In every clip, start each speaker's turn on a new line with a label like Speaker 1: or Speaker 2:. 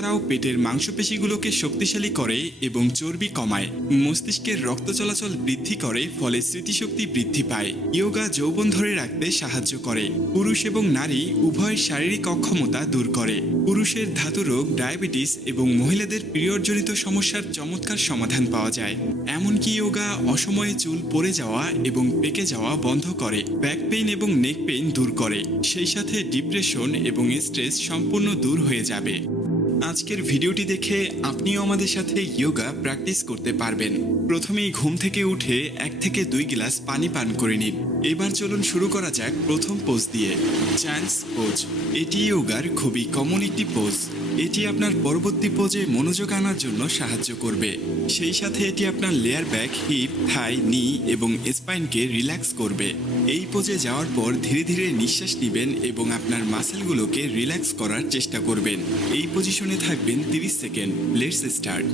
Speaker 1: এছাড়াও পেটের মাংসপেশিগুলোকে শক্তিশালী করে এবং চর্বি কমায়। মস্তিষ্কের রক্ত চলাচল বৃদ্ধি করে, ফলে স্মৃতিশক্তি বৃদ্ধি পায়। ইয়োগা যৌবন ধরে রাখতে সাহায্য করে। পুরুষ এবং নারী উভয়ের শারীরিক অক্ষমতা দূর করে। পুরুষের ধাতু রোগ, ডায়াবেটিস এবং মহিলাদের পিরিয়ডজনিত সমস্যার চমৎকার সমাধান পাওয়া যায়। এমনকি ইয়োগা অসময়ে চুল পড়ে যাওয়া এবং পেকে যাওয়া বন্ধ করে, ব্যাক পেইন এবং নেক পেইন দূর করে। সেই সাথে ডিপ্রেশন এবং স্ট্রেস সম্পূর্ণ দূর হয়ে যাবে। আজকের ভিডিওটি দেখে আপনিও আমাদের সাথে ইয়োগা প্র্যাকটিস করতে পারবেন। প্রথমেই ঘুম থেকে উঠে এক থেকে দুই গ্লাস পানি পান করে নিন। এবার চলুন শুরু করা যাক প্রথম পোজ দিয়ে। চান্স পোজ এটি ইয়োগার খুবই কমন একটি পোজ এটি আপনার পরবর্তী পোজে মনোযোগ আনার জন্য সাহায্য করবে। সেই সাথে এটি আপনার লেয়ার ব্যাক হিপ থাই নি এবং স্পাইনকে রিল্যাক্স করবে। এই পোজে যাওয়ার পর ধীরে ধীরে নিঃশ্বাস নেবেন এবং আপনার মাসেলগুলোকে রিল্যাক্স করার চেষ্টা করবেন। এই পজিশনে থাকবেন 30 সেকেন্ড। লেটস স্টার্ট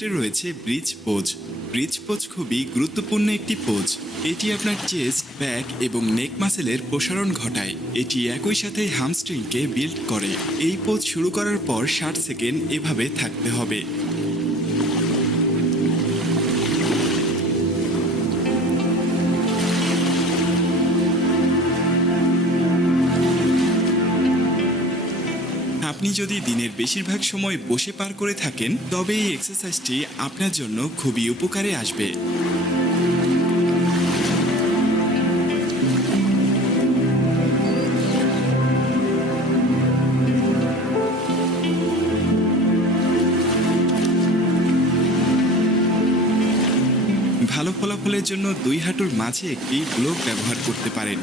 Speaker 1: নেক্সটে রয়েছে ব্রিজ পোজ ব্রিজ পোজ খুবই গুরুত্বপূর্ণ একটি পোজ এটি আপনার চেস্ট ব্যাক এবং নেক মাসেলের প্রসারণ ঘটায়। এটি একই সাথে হামস্ট্রিংকে বিল্ড করে। এই পোজ শুরু করার পর ষাট সেকেন্ড এভাবে থাকতে হবে। আপনি যদি দিনের বেশিরভাগ সময় বসে পার করে থাকেন, তবে এই এক্সারসাইজটি আপনার জন্য খুবই উপকারে আসবে। ভালো ফলাফলের জন্য দুই হাঁটুর মাঝে একটি ব্লক ব্যবহার করতে পারেন।